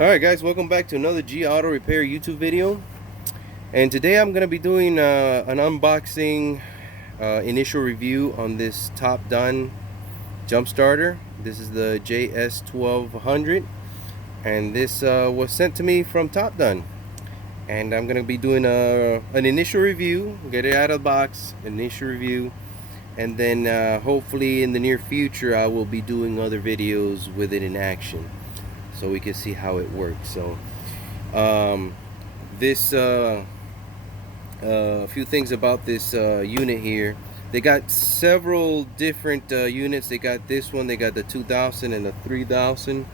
Alright guys, welcome back to another G Auto Repair YouTube video. And today I'm going to be doing an unboxing initial review on this topdon jump starter. This is the js1200 and this was sent to me from topdon. And I'm going to be doing an initial review, get it out of the box, initial review. And then hopefully in the near future I will be doing other videos with it in action, so we can see how it works. So this a few things about this unit here. They got several different units. They got this one, they got the 2000 and the 3000.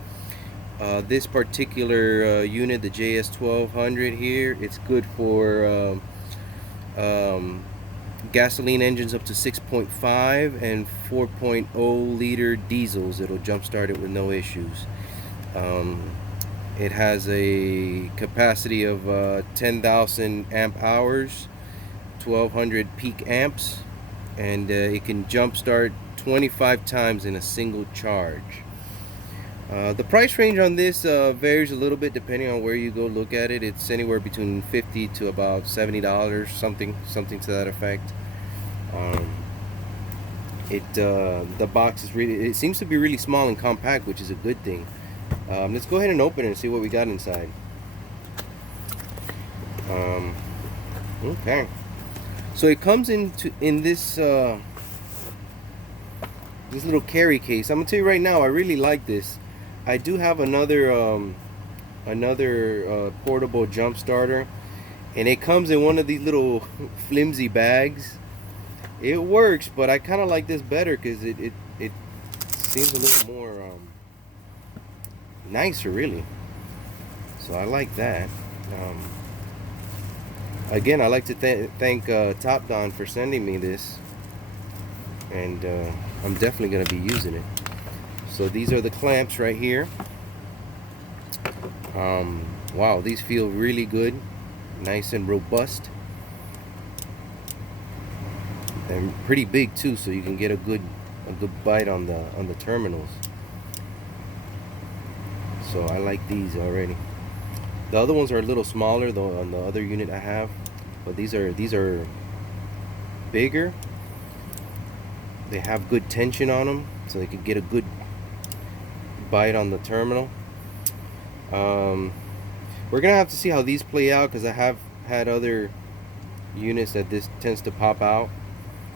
This particular unit, the js1200 here, it's good for gasoline engines up to 6.5 and 4.0 liter diesels. It'll jump start it with no issues. It has a capacity of 10,000 amp hours, 1200 peak amps, and it can jump start 25 times in a single charge. The price range on this varies a little bit depending on where you go look at it. It's anywhere between $50 to about $70, something to that effect. The box is it seems to be really small and compact, which is a good thing. Let's go ahead and open it and see what we got inside. Okay, so it comes in this this little carry case. I'm gonna tell you right now, I really like this. I do have another portable jump starter, and it comes in one of these little flimsy bags. It works, but I kind of like this better because it seems a little more nicer, really. So I like that. Again, I like to thank topdon for sending me this, and I'm definitely going to be using it. So these are the clamps right here. Wow, these feel really good, nice and robust, and pretty big too, so you can get a good bite on the terminals. So I like these already. The other ones are a little smaller though on the other unit I have, but these are bigger. They have good tension on them, so they can get a good bite on the terminal. We're gonna have to see how these play out, because I have had other units that this tends to pop out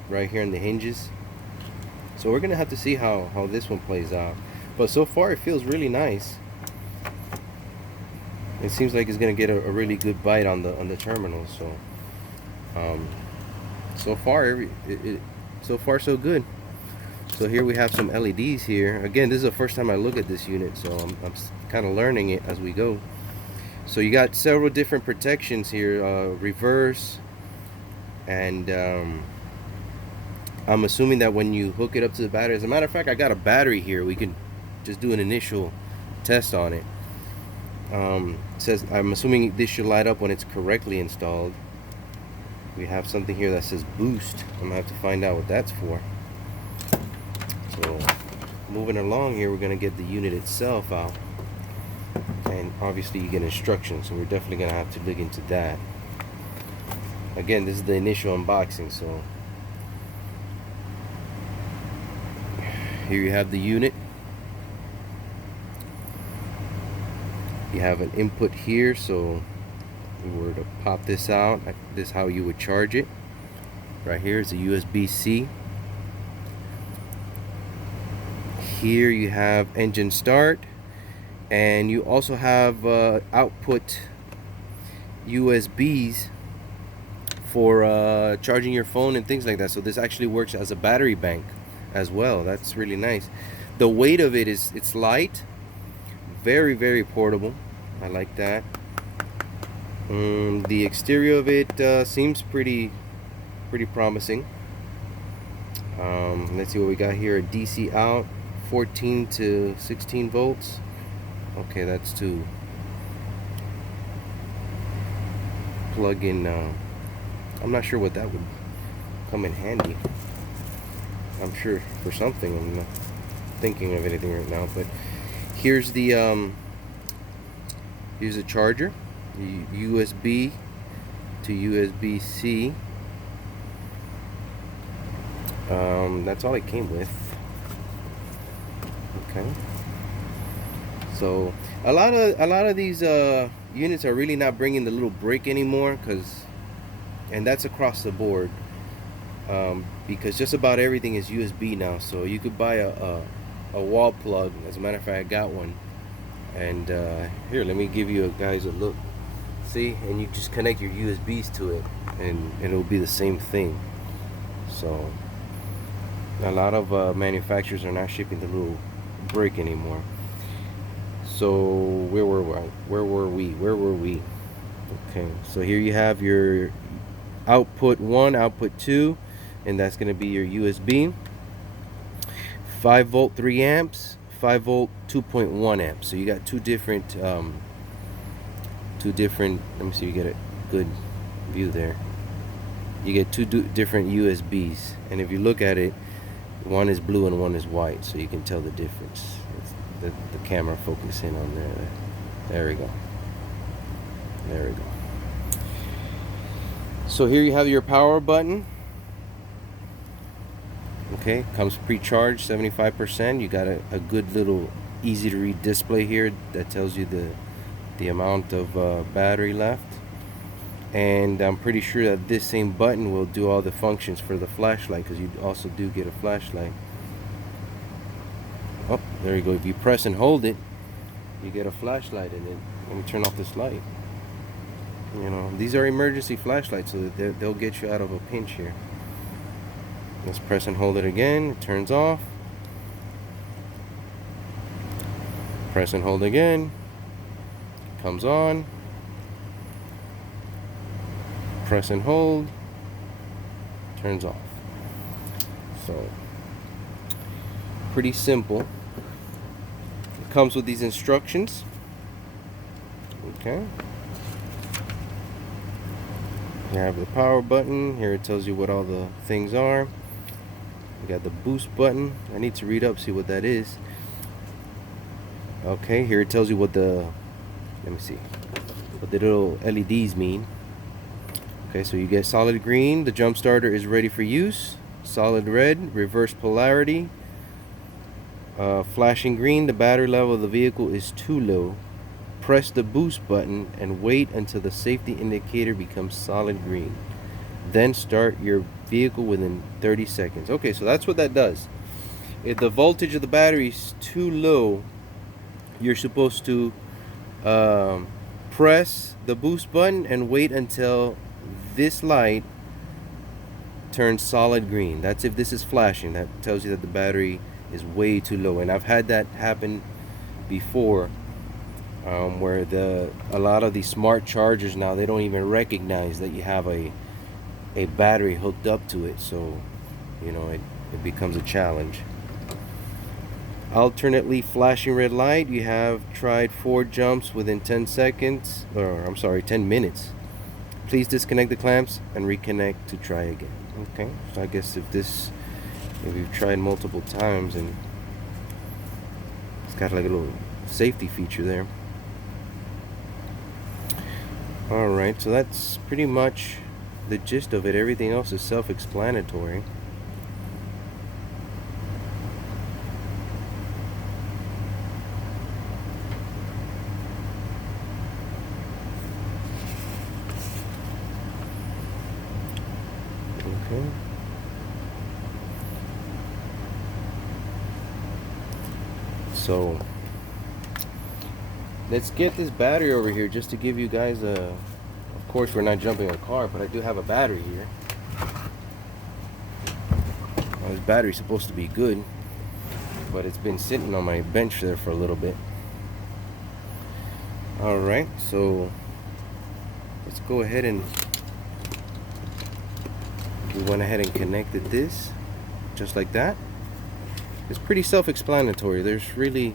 right here in the hinges. So we're gonna have to see how this one plays out. But so far it feels really nice. It seems like it's gonna get a really good bite on the terminals. So so far so good. So here we have some LEDs here. Again, this is the first time I look at this unit, so I'm kind of learning it as we go. So you got several different protections here, reverse, and I'm assuming that when you hook it up to the battery, as a matter of fact, I got a battery here. We can just do an initial test on it. It says, I'm assuming this should light up when it's correctly installed. We have something here that says boost. I'm gonna have to find out what that's for. So moving along here, we're gonna get the unit itself out, and obviously you get instructions, so we're definitely gonna have to look into that. Again, this is the initial unboxing. So here you have the unit. You have an input here, so if we were to pop this out, this is how you would charge it. Right here is a USB-C. Here you have engine start, and you also have output USBs for charging your phone and things like that. So this actually works as a battery bank as well. That's really nice. The weight of it is, it's light, very portable. I like that. The exterior of it seems pretty promising. Let's see what we got here. A DC out, 14 to 16 volts. Okay, that's to plug in. I'm not sure what that would come in handy. I'm sure for something. I'm not thinking of anything right now, but here's the Here's a charger, USB to USB-C. That's all it came with. Okay. So a lot of these units are really not bringing the little brick anymore, and that's across the board, because just about everything is USB now. So you could buy a wall plug. As a matter of fact, I got one. And here, let me give you guys a look. See, and you just connect your USBs to it, and it'll be the same thing. So a lot of manufacturers are not shipping the little brick anymore. So where were we? Okay, so here you have your output 1, output 2, and that's going to be your USB. 5 volt 3 amps, 5 volt 2.1 amps. So you got two different let me see, you get a good view there. You get two different USBs, and if you look at it, one is blue and one is white, so you can tell the difference. The camera focus in on there. There we go. There we go. So here you have your power button. Okay, comes pre-charged, 75%. You got a good little easy to read display here that tells you the amount of battery left. And I'm pretty sure that this same button will do all the functions for the flashlight, because you also do get a flashlight. Oh, there you go. If you press and hold it, you get a flashlight in it. Let me turn off this light. You know, these are emergency flashlights, so that they'll get you out of a pinch here. Let's press and hold it again. It turns off. Press and hold again. Comes on. Press and hold. Turns off. So pretty simple. It comes with these instructions. Okay. You have the power button. Here it tells you what all the things are. You got the boost button. I need to read up, see what that is. Okay, here it tells you what the, let me see, what the little LEDs mean. Okay, so you get solid green, the jump starter is ready for use. Solid red, reverse polarity. Flashing green, the battery level of the vehicle is too low. Press the boost button and wait until the safety indicator becomes solid green. Then start your vehicle within 30 seconds. Okay, so that's what that does. If the voltage of the battery is too low, you're supposed to press the boost button and wait until this light turns solid green. That's if this is flashing. That tells you that the battery is way too low. And I've had that happen before, where a lot of these smart chargers now, they don't even recognize that you have a battery hooked up to it. So, you know, it becomes a challenge. Alternately flashing red light. You have tried 4 jumps within 10 seconds, or I'm sorry, 10 minutes. Please disconnect the clamps and reconnect to try again. Okay, so I guess if you've tried multiple times, and it's got like a little safety feature there. Alright, so that's pretty much the gist of it. Everything else is self-explanatory. Okay. So let's get this battery over here just to give you guys a, of course we're not jumping a car, but I do have a battery here. Well, this battery's supposed to be good, but it's been sitting on my bench there for a little bit. Alright, so let's go ahead and we went ahead and connected this just like that. It's pretty self-explanatory. There's really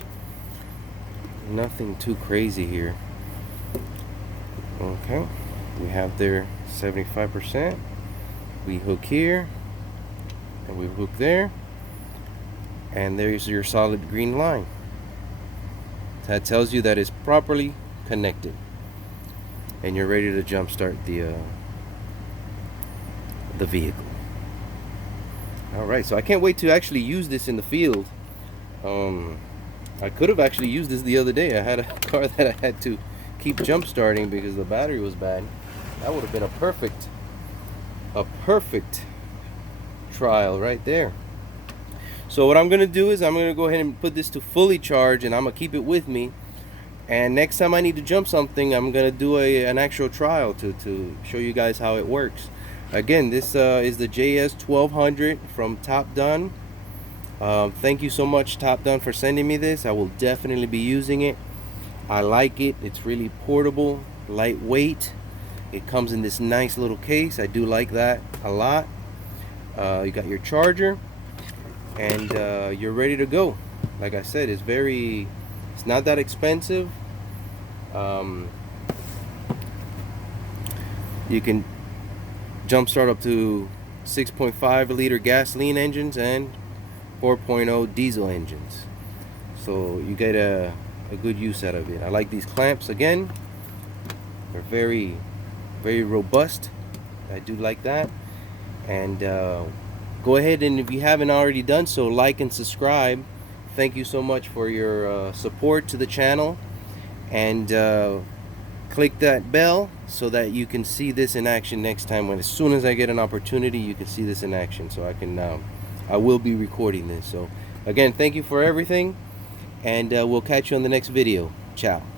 nothing too crazy here. Okay, we have there 75%. We hook here and we hook there, and there's your solid green line. That tells you that it's properly connected. and you're ready to jump start the vehicle. Alright, so I can't wait to actually use this in the field. I could have actually used this the other day. I had a car that I had to keep jump starting because the battery was bad. That would have been a perfect trial right there. So what I'm gonna do is I'm gonna go ahead and put this to fully charge, and I'm gonna keep it with me, and next time I need to jump something, I'm gonna do an actual trial to show you guys how it works. Again, this is the js1200 from topdon. Thank you so much, topdon, for sending me this. I will definitely be using it. I like it. It's really portable, lightweight. It comes in this nice little case. I do like that a lot. You got your charger, and you're ready to go. Like I said, it's not that expensive. You can jump start up to 6.5 liter gasoline engines and 4.0 diesel engines, so you get a good use out of it. I like these clamps. Again, they're very robust. I do like that. And go ahead, and if you haven't already done so, like and subscribe. Thank you so much for your support to the channel, and click that bell so that you can see this in action next time. As soon as I get an opportunity, you can see this in action, so I will be recording this. So again, thank you for everything, and we'll catch you on the next video. Ciao.